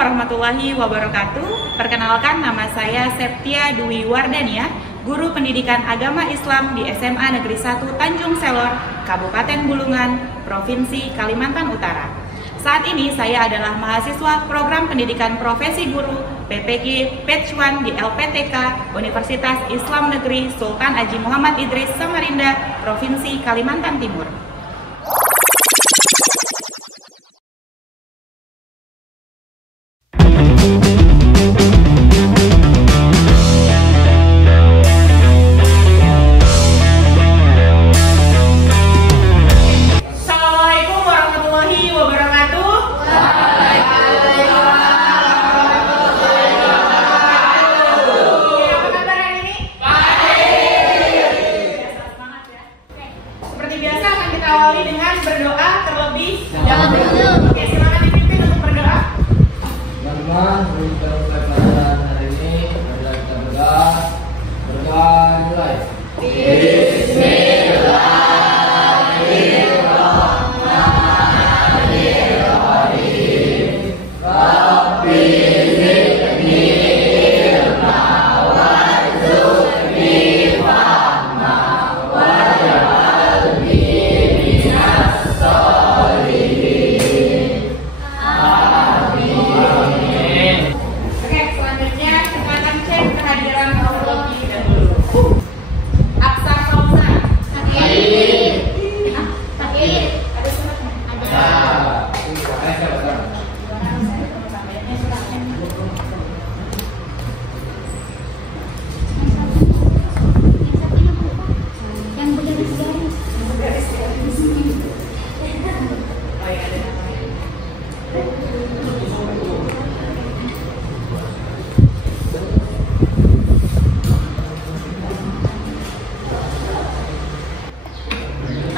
warahmatullahi wabarakatuh. Perkenalkan, nama saya Septia Dwi Wardania, Guru Pendidikan Agama Islam di SMA Negeri 1 Tanjung Selor, Kabupaten Bulungan, Provinsi Kalimantan Utara. Saat ini saya adalah mahasiswa Program Pendidikan Profesi Guru PPG Batch 1 di LPTK Universitas Islam Negeri Sultan Haji Muhammad Idris Samarinda, Provinsi Kalimantan Timur. Awali dengan berdoa terlebih dahulu. Oke, silakan dipimpin untuk berdoa. Teman-teman, untuk pelajaran hari ini adalah kita berdoa. Berdoa mulai. Bismillahirrahmanirrahim. Rabbi zidni ilma warzuqni fahma waj'alni Oke, selanjutnya kita akan cek kehadiran terlebih dahulu. Aksa Fauza. Hadir. Ada suratnya? Ada.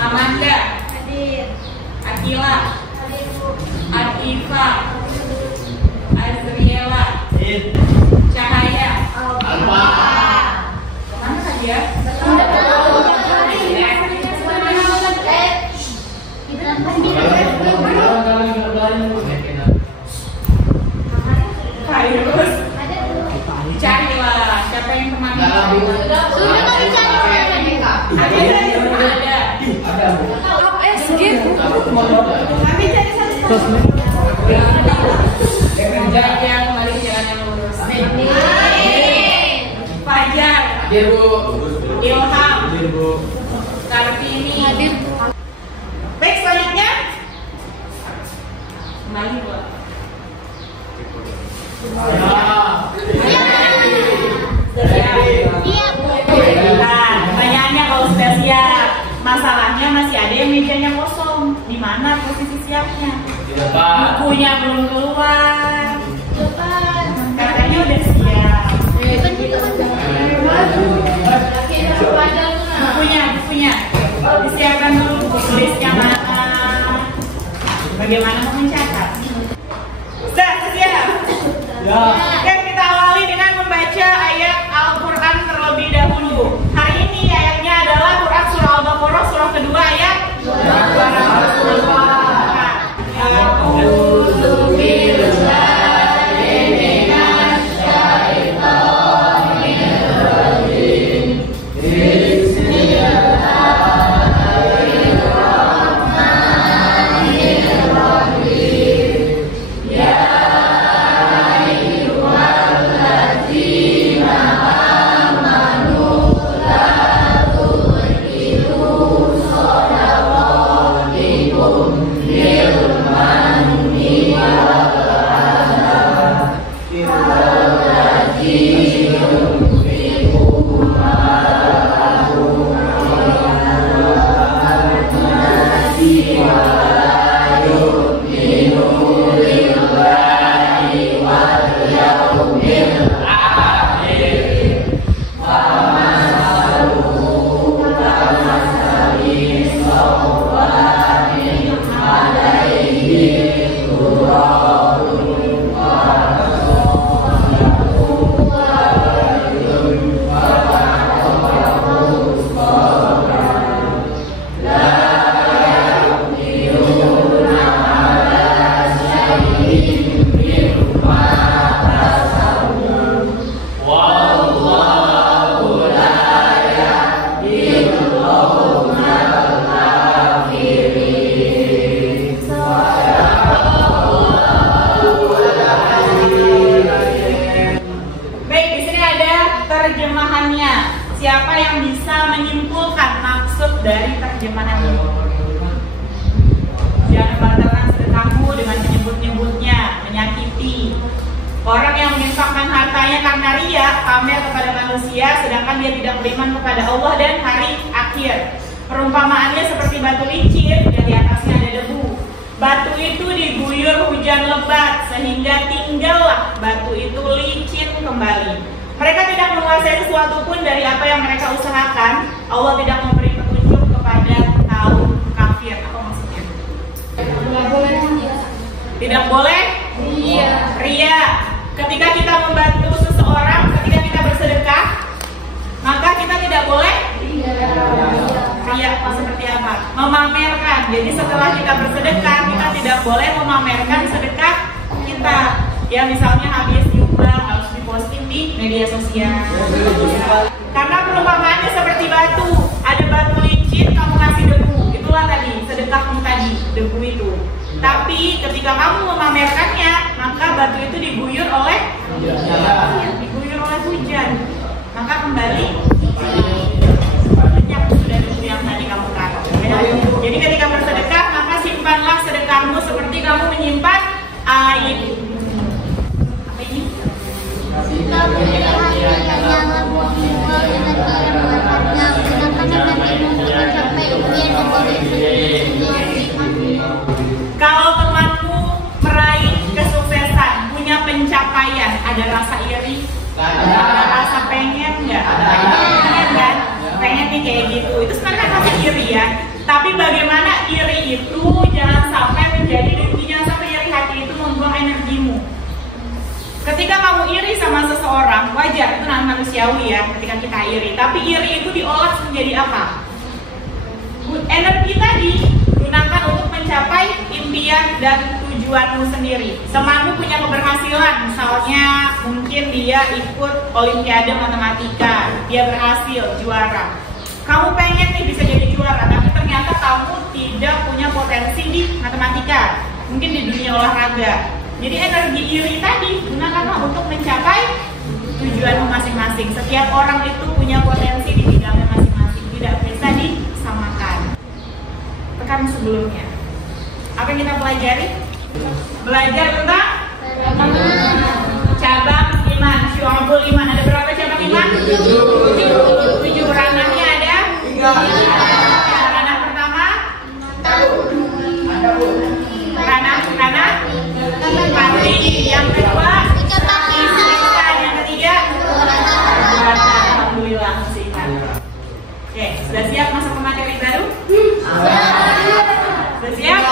Amanda, hadir. Akila, hadir. Atifa, Azriela, hadir. Cahaya, Alba. Mana tadi ya? Virus. Carilah siapa yang temannya. Yang balik jalan yang lurus. Fajar, Ilham, Kartini. Baik, selanjutnya kembali buat. Nah, pertanyaannya kalau sudah siap, masalahnya masih ada yang mejanya kosong. Di mana posisi siapnya? Bukunya belum keluar. Katanya udah siap. Bukunya disiapkan dulu, buku tulisnya mana? Bagaimana mau mencatat? Sudah siap? Ya. Oke, kita awali dengan membaca ayat Al-Quran terlebih dahulu. Hari ini ayatnya adalah Quran Surah Al-Baqarah, surah kedua ayat 200. semuanya. Siapa yang bisa menyimpulkan maksud dari terjemahan ini? Jangan batalkan sedekahmu dengan menyebut-nyebutnya, menyakiti. Orang yang menginfakkan hartanya karena ria, pamer kepada manusia, sedangkan dia tidak beriman kepada Allah dan hari akhir. Perumpamaannya seperti batu licin yang di atasnya ada debu. Batu itu diguyur hujan lebat sehingga tinggallah batu itu licin kembali. Mereka tidak menguasai sesuatu pun dari apa yang mereka usahakan. Allah tidak memberi petunjuk kepada kaum kafir. Apa maksudnya? Tidak boleh ria. Ketika kita membantu seseorang, ketika kita bersedekah, maka kita tidak boleh ria. Seperti apa? Memamerkan. Jadi setelah kita bersedekah, kita tidak boleh memamerkan sedekah kita. Ya misalnya habis nyumbang harus diposting di media sosial. Karena perumpamaannya seperti batu. Ada batu licin, kamu kasih debu. Itulah tadi sedekahmu tadi, debu itu. Tapi ketika kamu memamerkannya, maka batu itu diguyur oleh hujan. Maka kembali banyak sudah debu yang tadi kamu taruh. Jadi ketika bersedekah, maka simpanlah sedekahmu seperti kamu menyimpan air. Apa ini? Kalau temanmu meraih kesuksesan, punya pencapaian, ada rasa iri? Ada rasa pengen nggak? Pengen kan? Pengen nih kayak gitu. Itu sebenarnya rasa iri ya. Tapi bagaimana iri itu jangan sampai menjadi dengki, jangan sampai iri hati itu membuang energimu. Ketika kamu iri sama seseorang, wajar, itu manusiawi ya ketika kita iri. Tapi iri itu diolah menjadi apa? Energi tadi gunakan untuk mencapai impian dan tujuanmu sendiri. Temanmu punya keberhasilan, misalnya mungkin dia ikut olimpiade matematika, dia berhasil juara. Kamu pengen nih bisa jadi juara, tapi ternyata kamu tidak punya potensi di matematika, mungkin di dunia olahraga. Jadi energi iri tadi gunakanlah untuk mencapai tujuanmu masing-masing. Setiap orang itu punya potensi di bidangnya masing-masing, tidak bisa disamakan. Tekan sebelumnya. Apa yang kita pelajari? Belajar tentang cabang iman, syu'abul iman. Ada berapa cabang iman? 7. Ranahnya ada 3. Ranah pertama? Ranah hati. Yang kedua? Istiqan. Yang ketiga? Alhamdulillah, musikan. Oke, sudah siap masuk ke materi baru? Sudah siap?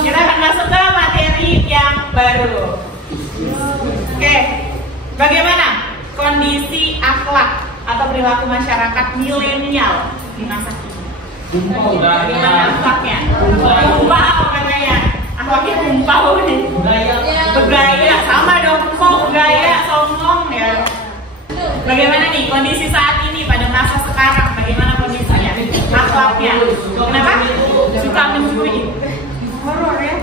Kita akan masuk ke materi yang baru. Oke, bagaimana kondisi akhlak atau perilaku masyarakat milenial di masa kini? Bagaimana akhlaknya? Kumpau katanya. Akhlaknya kumpau nih. Bergaya, sama dong. Kok bergaya, sombong ya. Bagaimana nih kondisi saat ini pada masa sekarang? Bagaimana kondisinya? Akhlaknya. Kenapa? Suka mencuri. Horor ya?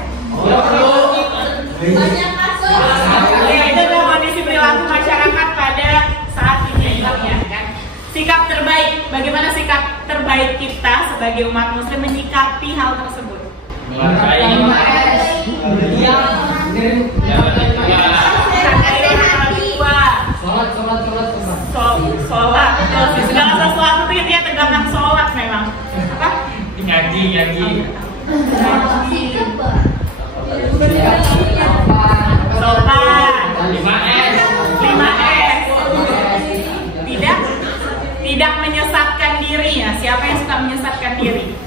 Ya, itu adalah kondisi perilaku masyarakat pada saat ini ya, kan? Sikap terbaik, bagaimana sikap terbaik kita sebagai umat muslim menyikapi hal tersebut? Sholat. Segala sesuatu itu dia tegakkan sholat memang. Apa? Ngaji. Sopan. 5S. Tidak menyesatkan diri ya. Siapa yang suka menyesatkan diri?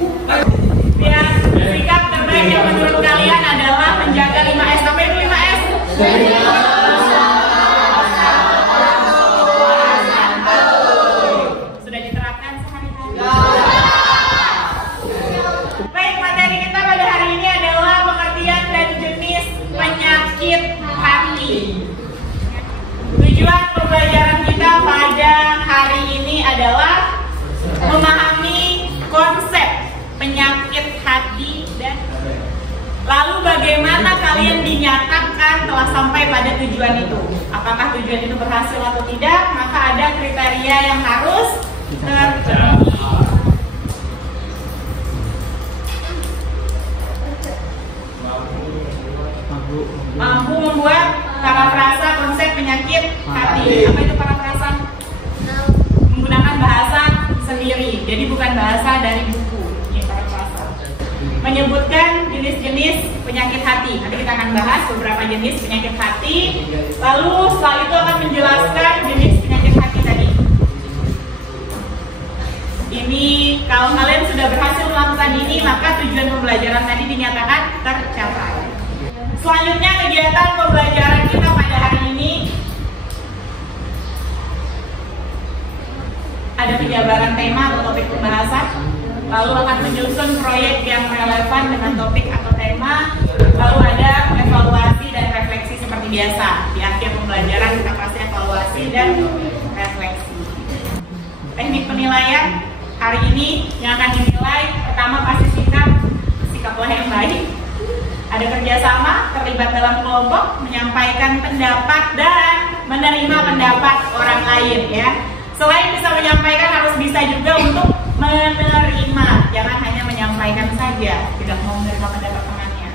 Ya, sikap terbaik yang menurut kalian adalah menjaga 5S. Apa itu 5S? Sudah diterapkan sehari-hari. Baik, materi kita pada hari ini adalah pengertian dan jenis penyakit hati. Tujuan pembelajaran kita pada hari ini adalah memahami konsep penyakit hati dan lalu bagaimana kalian dinyatakan telah sampai pada tujuan itu. Apakah tujuan itu berhasil atau tidak, maka ada kriteria yang harus terpenuhi. Mampu membuat parafrasa konsep penyakit hati. Apa itu parafrasa? Menggunakan bahasa sendiri, jadi bukan bahasa dari buku. Ini parafrasa. Menyebutkan jenis-jenis penyakit hati. Nanti kita akan bahas beberapa jenis penyakit hati. Lalu setelah itu akan menjelaskan jenis penyakit hati tadi. Ini kalau kalian sudah berhasil melakukan ini, maka tujuan pembelajaran tadi dinyatakan tercapai. Selanjutnya kegiatan pembelajaran kita pada hari ini ada penjabaran tema atau topik pembahasan, lalu akan menyusun proyek yang relevan dengan topik atau tema, lalu ada evaluasi dan refleksi seperti biasa. Di akhir pembelajaran kita pasti evaluasi dan refleksi. Teknik penilaian hari ini yang akan dinilai pertama pasti sikaplah yang baik. Ada kerjasama, terlibat dalam kelompok, menyampaikan pendapat dan menerima pendapat orang lain ya. Selain bisa menyampaikan, harus bisa juga untuk menerima. Jangan hanya menyampaikan saja, tidak mau menerima pendapat temannya.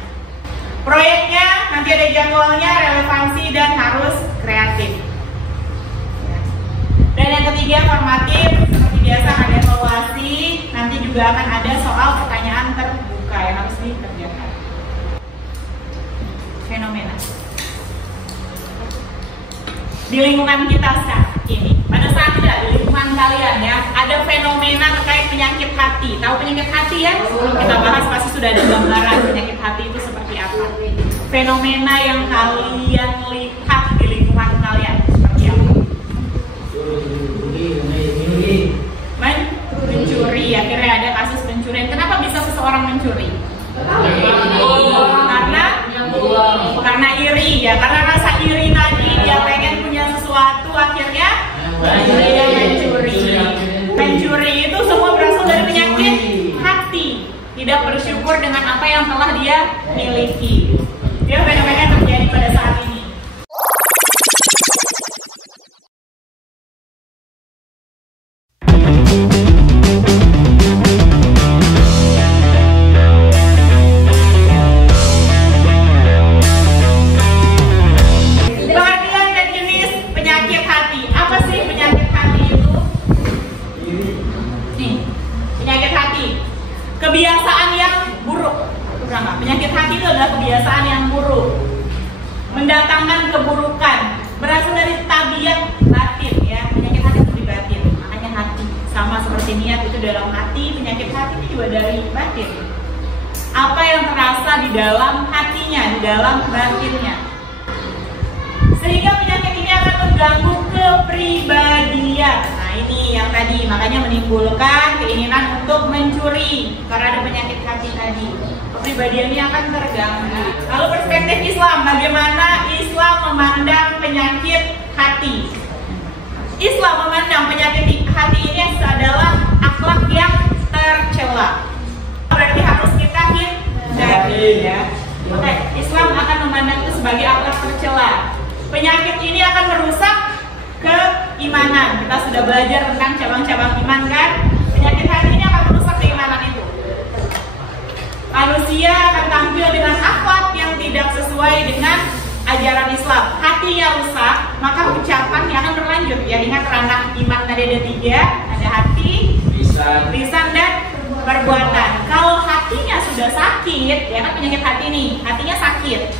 Proyeknya nanti ada jadwalnya, relevansi dan harus kreatif. Dan yang ketiga formatif, seperti biasa ada evaluasi. Nanti juga akan ada soal pertanyaan terbuka yang harus dikerjakan. Fenomena di lingkungan kita saat ini, pada saat tidak di lingkungan kalian ya, ada fenomena terkait penyakit hati. Tahu penyakit hati ya? Kita bahas pasti sudah ada gambaran penyakit hati itu seperti apa. Fenomena yang kalian lihat di lingkungan kalian seperti apa? Mencuri. Akhirnya ada kasus pencurian. Kenapa bisa seseorang mencuri? Karena iri ya, karena rasa iri tadi, dia pengen punya sesuatu, akhirnya dia mencuri. Mencuri itu semua berasal dari penyakit hati, tidak bersyukur dengan apa yang telah dia miliki. Dia fenomena yang terjadi pada saat ini. Kebiasaan yang buruk. Penyakit hati itu adalah kebiasaan yang buruk, mendatangkan keburukan, berasal dari tabiat batin ya. Penyakit hati itu di batin, makanya hati. Sama seperti niat itu dalam hati, penyakit hati itu juga dari batin. Apa yang terasa di dalam hatinya, di dalam batinnya, sehingga penyakit ini akan mengganggu kepribadian. Nah ini yang tadi, makanya menimbulkan keinginan untuk mencuri karena ada penyakit hati tadi. Kepribadiannya akan terganggu. Lalu perspektif Islam, bagaimana Islam memandang penyakit hati? Islam memandang penyakit hati ini adalah akhlak yang tercela. Berarti harus kita hindari ya. Oke, Islam akan memandang itu sebagai akhlak tercela. Penyakit ini akan merusak keimanan. Kita sudah belajar tentang cabang-cabang iman kan? Penyakit hati ini akan merusak keimanan itu. Manusia akan tampil dengan akhlak yang tidak sesuai dengan ajaran Islam. Hatinya rusak, maka ucapannya akan berlanjut. Ya ingat ranah iman tadi ada 3, ada hati, lisan dan perbuatan. Kalau hatinya sudah sakit, ya kan penyakit hati nih, hatinya sakit,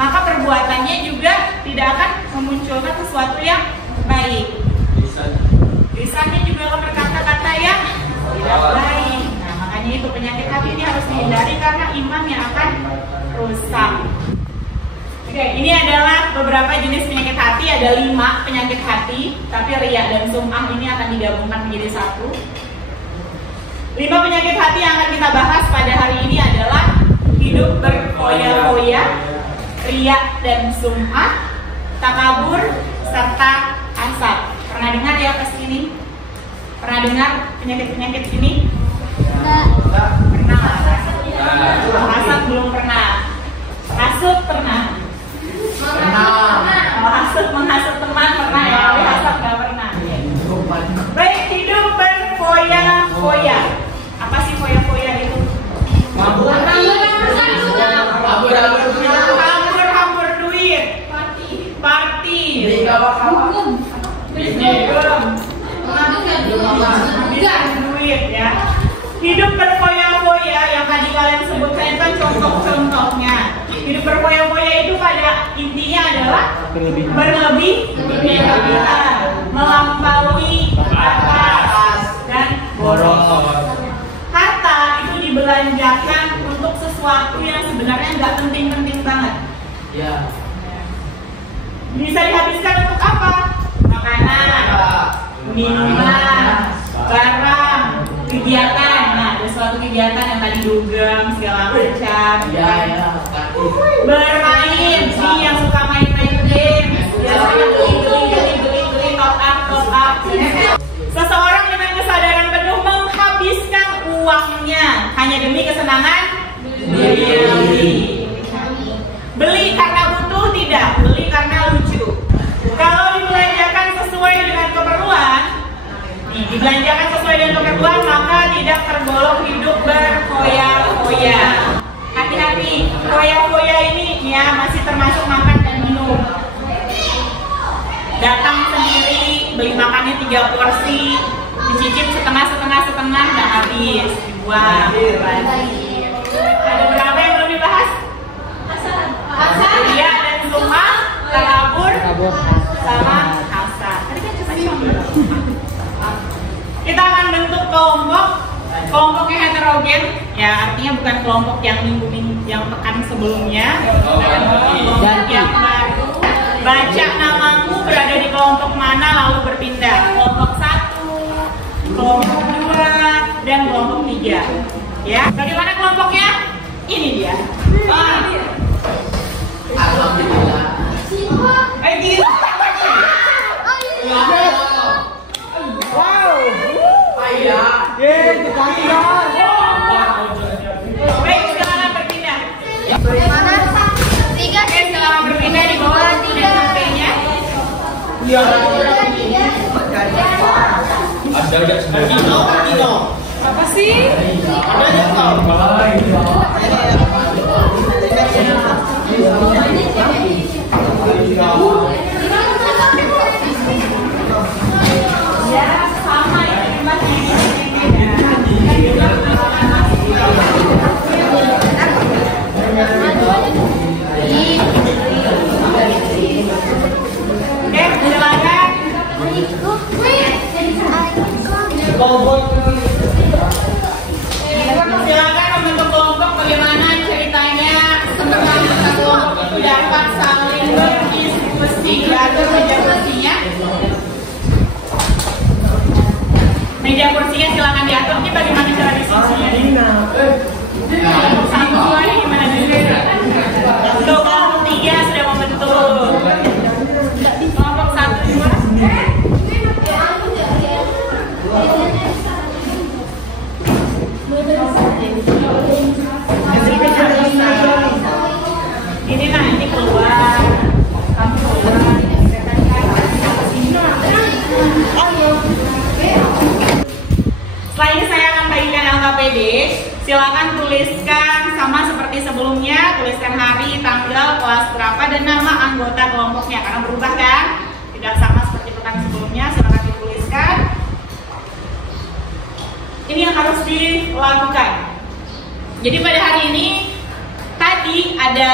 maka perbuatannya juga tidak akan memunculkan sesuatu yang baik. Lisannya juga akan berkata-kata yang tidak baik. Nah, makanya itu penyakit hati ini harus dihindari karena imannya akan rusak. Oke, ini adalah beberapa jenis penyakit hati. Ada 5 penyakit hati, tapi riya dan sum'ah ini akan digabungkan menjadi 1. 5 penyakit hati yang akan kita bahas pada hari ini adalah hidup berfoya-foya, riya dan sum'ah, takabur, serta hasad. Pernah dengar ya pas ini? Pernah dengar penyakit-penyakit ini? Enggak. Pernah. Hasad belum pernah. Hasud pernah. Pernah. Kalau hasud menghasut teman pernah ya, tapi hasad nggak pernah. menghabiskan duit ya. Hidup berfoya-foya yang tadi kalian sebutkan itu kan contoh-contohnya. Hidup berfoya-foya itu pada intinya adalah berlebih-lebihan, melampaui batas dan boros. Harta itu dibelanjakan untuk sesuatu yang sebenarnya nggak penting-penting banget. Ya. Bisa dihabiskan untuk apa? Makanan, minuman, barang, kegiatan. Nah, ada suatu kegiatan yang tadi dugem segala macam. Ya. Bermain, nih yang suka main-main game, biasanya beli top up. Seseorang dengan kesadaran penuh menghabiskan uangnya hanya demi kesenangan diri. Beli karena butuh tidak, beli karena lucu. Kalau dibelanjakan sesuai dengan keperluan, dibelanjakan sesuai dengan keperluan, maka tidak tergolong hidup berfoya-foya. Hati-hati, foya-foya ini ya masih termasuk makan dan minum. Datang sendiri, beli makannya 3 porsi, dicicip setengah, nggak habis, dibuang. Ada berapa yang belum dibahas? Ria dan Suma, takabur, sama hasad. Tadi kan cuma kita akan bentuk kelompoknya heterogen, ya artinya bukan kelompok yang yang pekan sebelumnya, bukan kelompok yang baru. Baca namamu berada di kelompok mana lalu berpindah. Kelompok 1, kelompok 2, dan kelompok 3. Ya, bagaimana kelompoknya? Ini dia. Alhamdulillah. Wow. Ayah. Baik, silakan berpindah. Mana? 3 Oke, silakan berpindah di bawah dan sampingnya. Ada sendiri. Apa sih? Ya, sama ya, Oke, silakan. Silakan membentuk kelompok. Bagaimana ceritanya teman-teman kelompok itu dapat saling berdiskusi. Atur meja kursinya. Meja kursinya silakan diatur. Ini bagaimana cara diskusinya? Kelompok 1, 2 ini gimana dulu? Untuk kelompok 3 sudah membentuk. Kelompok 1, 2. Ini nah, ini keluar. Kamu keluar. Setelah ini saya akan bagikan LKPD. Silakan tuliskan sama seperti sebelumnya, tuliskan hari, tanggal, kelas berapa, dan nama anggota kelompoknya. Karena berubah kan? Tidak sama seperti pekan sebelumnya. Silakan dituliskan. Ini yang harus dilakukan. Jadi pada hari ini tadi ada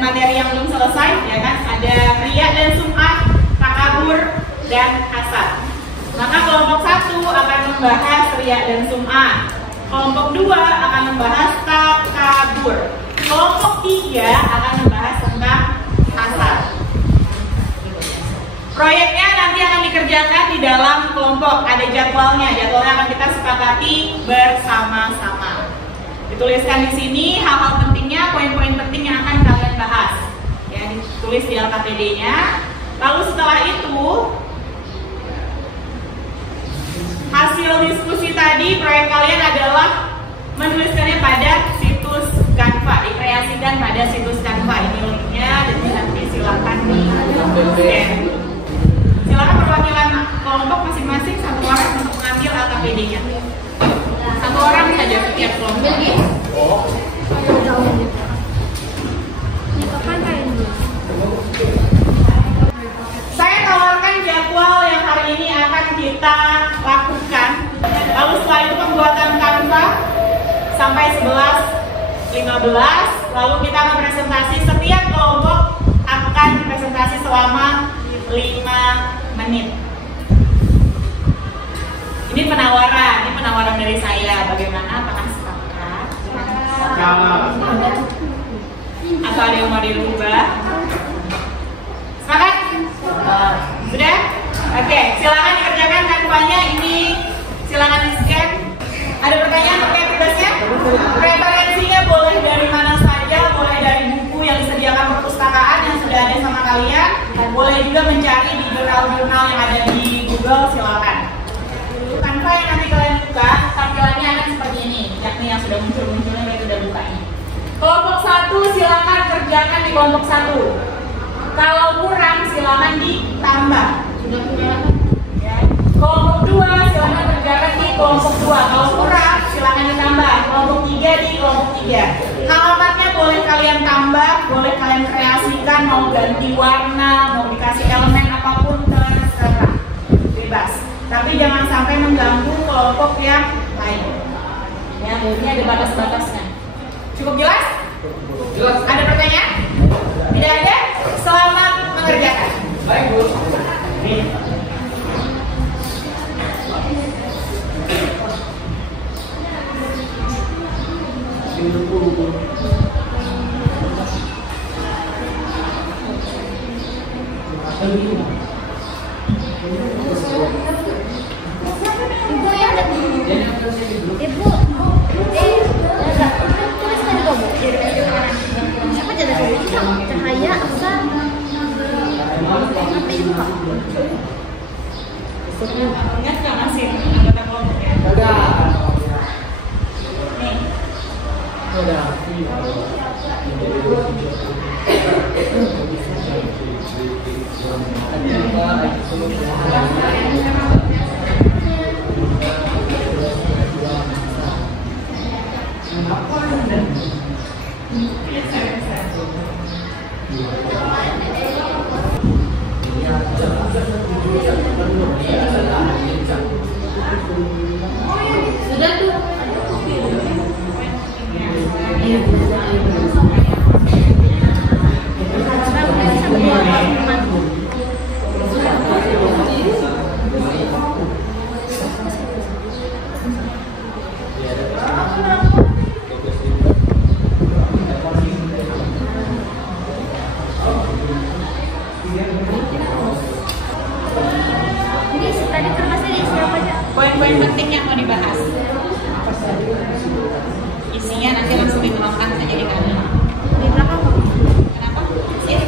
materi yang belum selesai, ya kan? Ada riya dan sum'ah, takabur dan hasad. Maka kelompok 1 akan membahas riya dan sum'ah. Kelompok 2 akan membahas takabur. Kelompok 3 akan membahas tentang hasad. Proyeknya nanti akan dikerjakan di dalam kelompok. Ada jadwalnya. Jadwalnya akan kita sepakati bersama-sama. Dituliskan di sini hal-hal pentingnya, poin-poin penting yang akan kalian bahas. Ya, ditulis di LKPD-nya. Lalu setelah itu, hasil diskusi tadi, proyek kalian adalah menuliskannya pada situs Canva, dikreasikan pada situs Canva. Ini linknya, dan nanti silakan di-scan. Silakan perwakilan kelompok masing-masing 1 orang untuk mengambil LKPD-nya. 1 orang saja setiap kelompok. Saya tawarkan jadwal yang hari silakan ini akan kita lakukan. Lalu setelah itu pembuatan kanva sampai 11.15. Lalu kita akan presentasi, setiap kelompok akan presentasi selama 5 menit. Ini penawaran dari saya. Bagaimana? Apakah sepakat? Atau ada yang mau dirubah? Sepakat? Sudah? Oke, silakan dikerjakan kanvanya. Ini silakan di-scan. Ada pertanyaan terkait tugasnya? Referensinya boleh dari mana saja, boleh dari buku yang disediakan perpustakaan yang sudah ada sama kalian, boleh juga mencari di jurnal-jurnal yang ada di Google, silakan. Kanva yang nanti kalian buka, tampilannya akan seperti ini, yakni yang sudah muncul-munculnya kita sudah buka ini. Kelompok 1 silakan kerjakan di kelompok 1. Kalau kurang silakan ditambah. Ya. Kelompok 2 silakan kerjakan di kelompok 2. Kalau kurang silakan ditambah. Kelompok 3 di kelompok 3. Halamannya boleh kalian tambah, boleh kalian kreasikan, mau ganti warna, mau dikasih elemen apapun terserah, bebas. Tapi jangan sampai mengganggu kelompok yang lain. Ya, ini ada batas-batasnya. Cukup jelas? Jelas. Ada pertanyaan? Tidak ada? Selamat mengerjakan. Baik, Bu. Ibu ya ada Ibu. Tulis tadi kamu. Siapa jadi kamu? Cahaya Asa. Apa ibu kak? Ingat nggak masih anggota kelompoknya? Udah. Nih. Udah. Sudah tuh. Ini tadi kertasnya diisi apa aja? Poin-poin penting yang mau dibahas. Isinya nanti langsung dituangkan saja di kanan. Di belakang kok. Kenapa? Sip.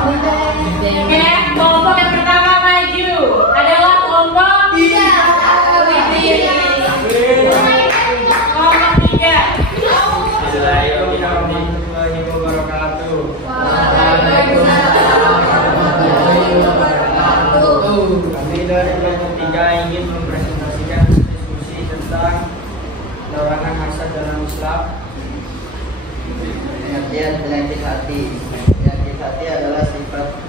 Oke, kelompok yang pertama maju adalah kelompok kelompok 3. Assalamualaikum warahmatullahi wabarakatuh. Kami dari kelompok 3 ingin mempresentasikan diskusi tentang larangan hasad dalam Islam. Pengertian penyakit hati. Penyakit hati adalah sifat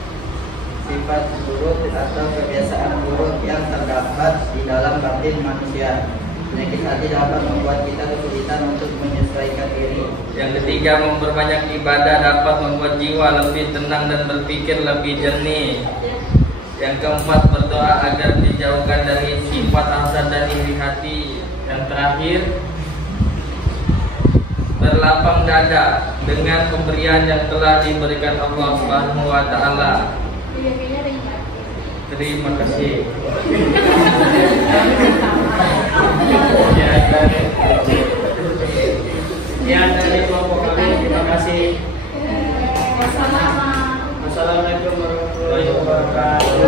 buruk atau kebiasaan buruk yang terdapat di dalam batin manusia. Penyakit hati dapat membuat kita kesulitan untuk menyesuaikan diri. Yang ketiga, memperbanyak ibadah dapat membuat jiwa lebih tenang dan berpikir lebih jernih. Yang keempat, berdoa agar dijauhkan dari sifat hasad dan iri hati. Yang terakhir, berlapang dada dengan pemberian yang telah diberikan Allah Subhanahu wa taala. Terima kasih. Ya, dari kelompok kami, terima kasih. Assalamualaikum warahmatullahi wabarakatuh.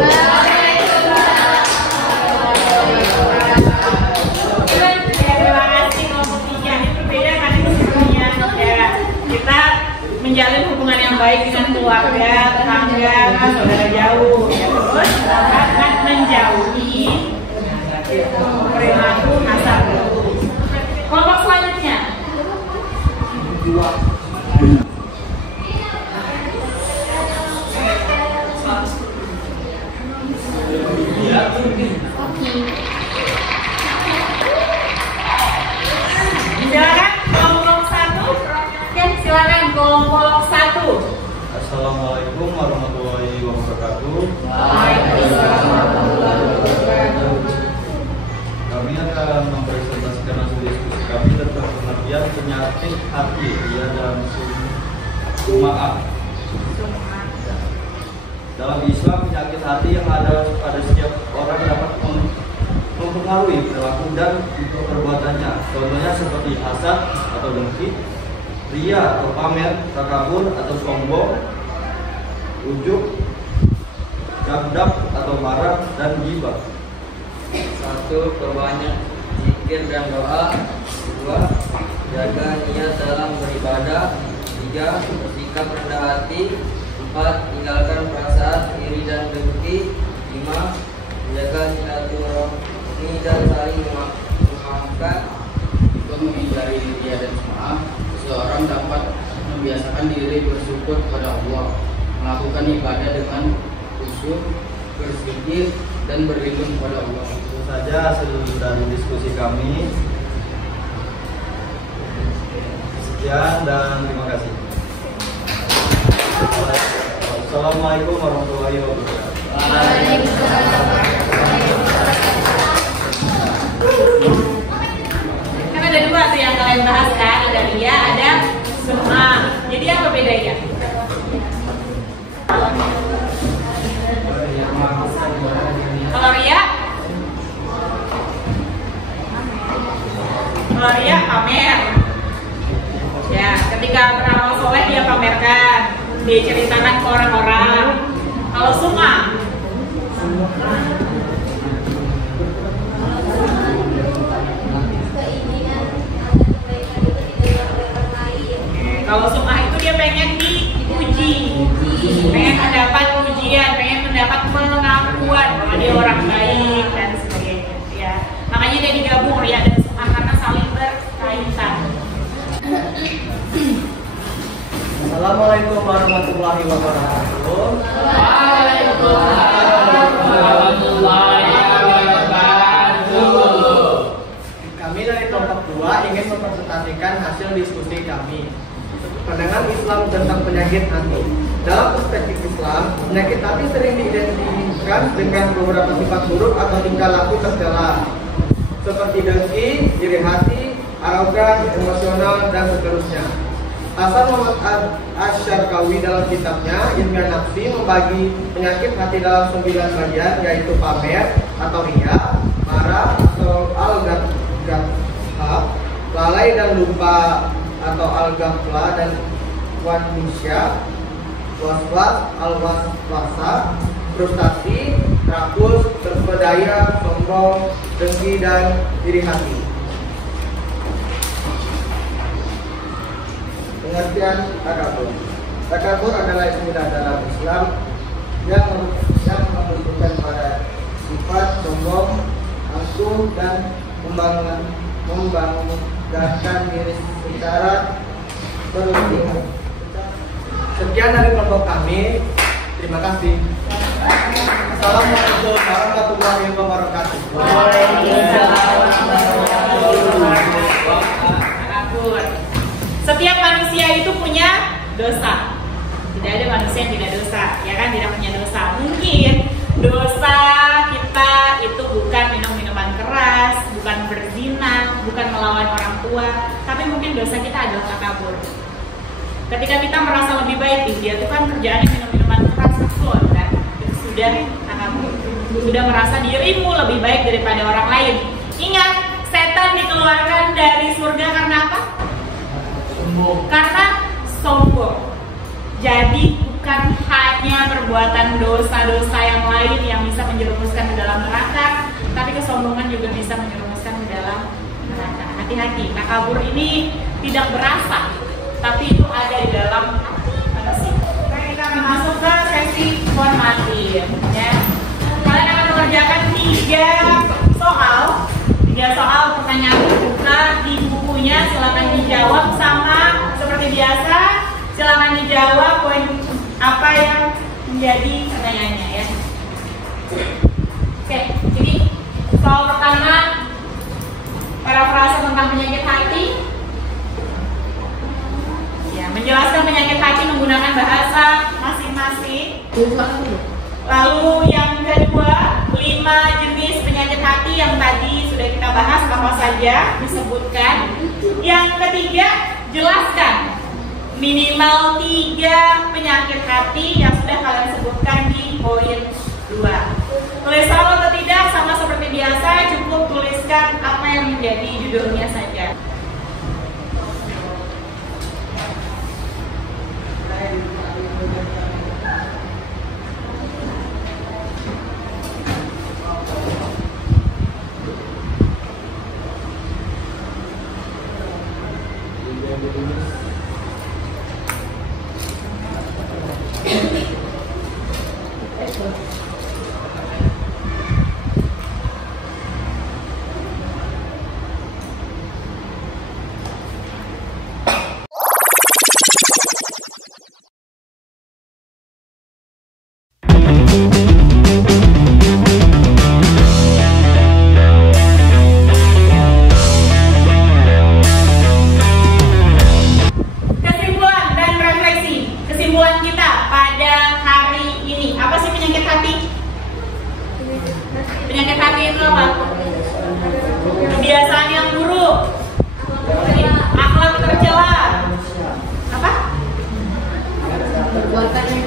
Terima kasih kelompok 3. Ini berbeda kan sebelumnya. Ya, kita menjalin hubungan yang baik dengan keluarga, tetangga, saudara jauh. Ya, terus akan menjauhi perilaku hasad. Kelompok selanjutnya. Silakan kelompok 1. Ya, silakan kelompok 1. Assalamualaikum warahmatullahi wabarakatuh. Waalaikumsalam warahmatullahi wabarakatuh. Kami akan mempresentasikan hasil diskusi kami tentang pengertian penyakit hati dan sumaah. Dalam Islam, penyakit hati yang ada pada setiap orang dapat mempengaruhi perilaku dan perbuatannya. Contohnya seperti hasad atau dengki, ria atau pamer, takabur atau sombong, ujub, gagap atau marah, dan ghibah. 1. Perbanyak zikir dan doa. 2. Jaga niat dalam beribadah. 3. Bersikap rendah hati. 4. Tinggalkan perasaan iri dan dengki. 5. Menjaga silaturahmi dan saling memaafkan. Untuk menghindari ria dan sum'ah, seseorang dapat membiasakan diri bersyukur kepada Allah, melakukan ibadah dengan khusyuk, berzikir, dan berlindung kepada Allah. Itu saja hasil dari diskusi kami. Sekian dan terima kasih. Assalamualaikum warahmatullahi wabarakatuh. Kan ada 2 tuh yang kalian bahas kan, ada ria, ada sum'ah. Jadi apa bedanya? Kalau ria pamer. Ya, ketika beramal soleh dia pamerkan, dia ceritakan ke orang-orang. Kalau sum'ah, kalau sum'ah itu dia pengen dipuji, pengen mendapat pujian, pengen mendapat pengakuan bahwa dia orang baik dan sebagainya. Ya, makanya dia digabung ria dan sum'ah karena saling berkaitan. Assalamualaikum warahmatullahi wabarakatuh. Waalaikumsalam warahmatullahi wabarakatuh. Kami dari kelompok 2 ingin mempresentasikan hasil diskusi kami. Pandangan Islam tentang penyakit hati. Dalam perspektif Islam, penyakit hati sering diidentifikkan dengan beberapa sifat buruk atau tingkah laku tercela, seperti dengki, iri hati, arogan, emosional, dan seterusnya. Hasan Muhammad Asy-Syarqawi dalam kitabnya Ilmiah Nafsi membagi penyakit hati dalam 9 bagian, yaitu pamer atau ria, marah atau al-ghadab, lalai dan lupa atau al-ghaflah, dan wanisya, al-waswasa, frustasi, rakus, terpedaya, sombong, dengki, dan iri hati. Pengertian takabur. Takabur adalah istilah dalam Islam yang menunjukkan pada sifat sombong, angkuh, dan membanggakan diri secara berlebihan. Sekian dari kelompok kami. Terima kasih. Assalamualaikum warahmatullahi wabarakatuh. Setiap manusia itu punya dosa. Tidak ada manusia yang tidak dosa, ya kan? Tidak punya dosa. Mungkin dosa kita itu bukan minum minuman keras, bukan berzina, bukan melawan orang tua, tapi mungkin dosa kita adalah takabur. Ketika kita merasa lebih baik, dia tuh kan kerjaannya minum minuman keras, kan? Itu sudah takabur. Sudah merasa dirimu lebih baik daripada orang lain. Ingat, setan dikeluarkan dari surga karena apa? Karena sombong. Jadi bukan hanya perbuatan dosa-dosa yang lain yang bisa menjerumuskan ke dalam neraka, tapi kesombongan juga bisa menjerumuskan ke dalam neraka. Hati-hati, takabur ini tidak berasa, tapi itu ada di dalam manusia. Kita akan masuk ke sesi formatif. Ya. Kalian akan mengerjakan 3 soal pertanyaan terbuka di bukunya. Silakan dijawab sama seperti biasa. Silakan dijawab poin apa yang menjadi pertanyaannya ya. Oke, jadi soal pertama, parafrase tentang penyakit hati. Ya, menjelaskan penyakit hati menggunakan bahasa masing-masing. Lalu yang kedua, 5 jenis penyakit hati yang tadi sudah kita bahas apa saja disebutkan. Yang ketiga, jelaskan minimal 3 penyakit hati yang sudah kalian sebutkan di poin 2. Tulis sama atau tidak, sama seperti biasa, cukup tuliskan apa yang menjadi judulnya saja. Penyakit hati itu apa? Kebiasaan yang buruk, akhlak tercela, apa?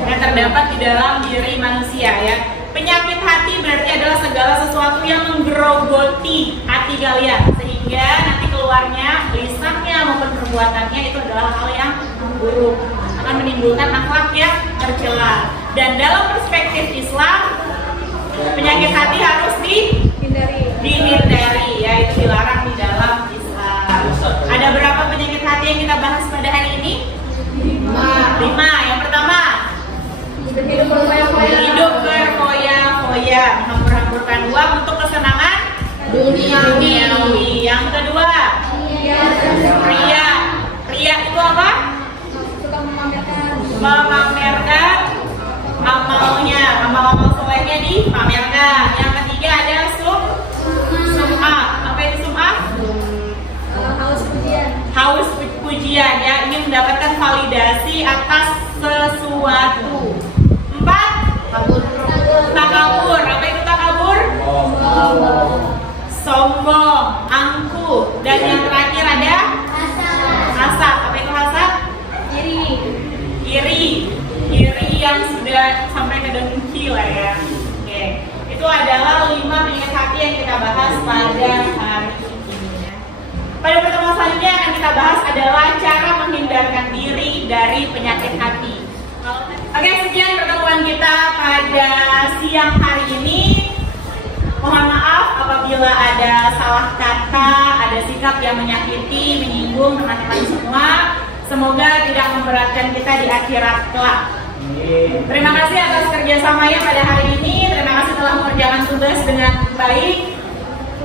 Yang terdapat di dalam diri manusia ya. Penyakit hati berarti adalah segala sesuatu yang menggerogoti hati kalian sehingga nanti keluarnya lisannya maupun perbuatannya itu adalah hal yang buruk, akan menimbulkan akhlak yang tercela. Dan dalam perspektif Islam, penyakit hati harus dihindari, ya, itu dilarang di dalam Islam. Ada berapa penyakit hati yang kita bahas pada hari ini? 5. Yang pertama, hidup berfoya-foya, menghambur-hamburkan uang untuk kesenangan duniawi. Yang kedua, ria. Ria itu apa? Memamerkan amalnya, amal-amal solehnya dipamerkan. Yang ketiga ada sum'ah. Apa itu sum'ah? Haus pujian, ya, ingin mendapatkan validasi atas sesuatu. 4, takabur. Apa itu takabur? Sombong, angkuh. Dan yang terakhir ada hasad. Apa itu hasad? Iri yang sudah sampai ke dengki lah ya. Oke, itu adalah 5 penyakit hati yang kita bahas pada hari ini ya. Pada pertemuan selanjutnya akan kita bahas adalah cara menghindarkan diri dari penyakit hati. Oke, sekian. siang hari ini. Mohon maaf apabila ada salah kata, ada sikap yang menyakiti, menyinggung teman-teman semua. Semoga tidak memberatkan kita di akhirat kelak. Terima kasih atas kerjasamanya pada hari ini. Terima kasih telah mengerjakan tugas dengan baik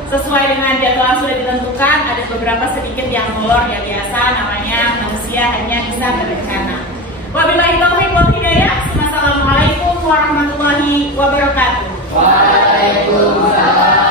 sesuai dengan jadwal yang sudah ditentukan. Ada beberapa sedikit yang molor, ya biasa, namanya manusia hanya bisa berencana. Wabillahi taufiq wal hidayah. Wassalamualaikum warahmatullahi wabarakatuh. Waalaikumsalam.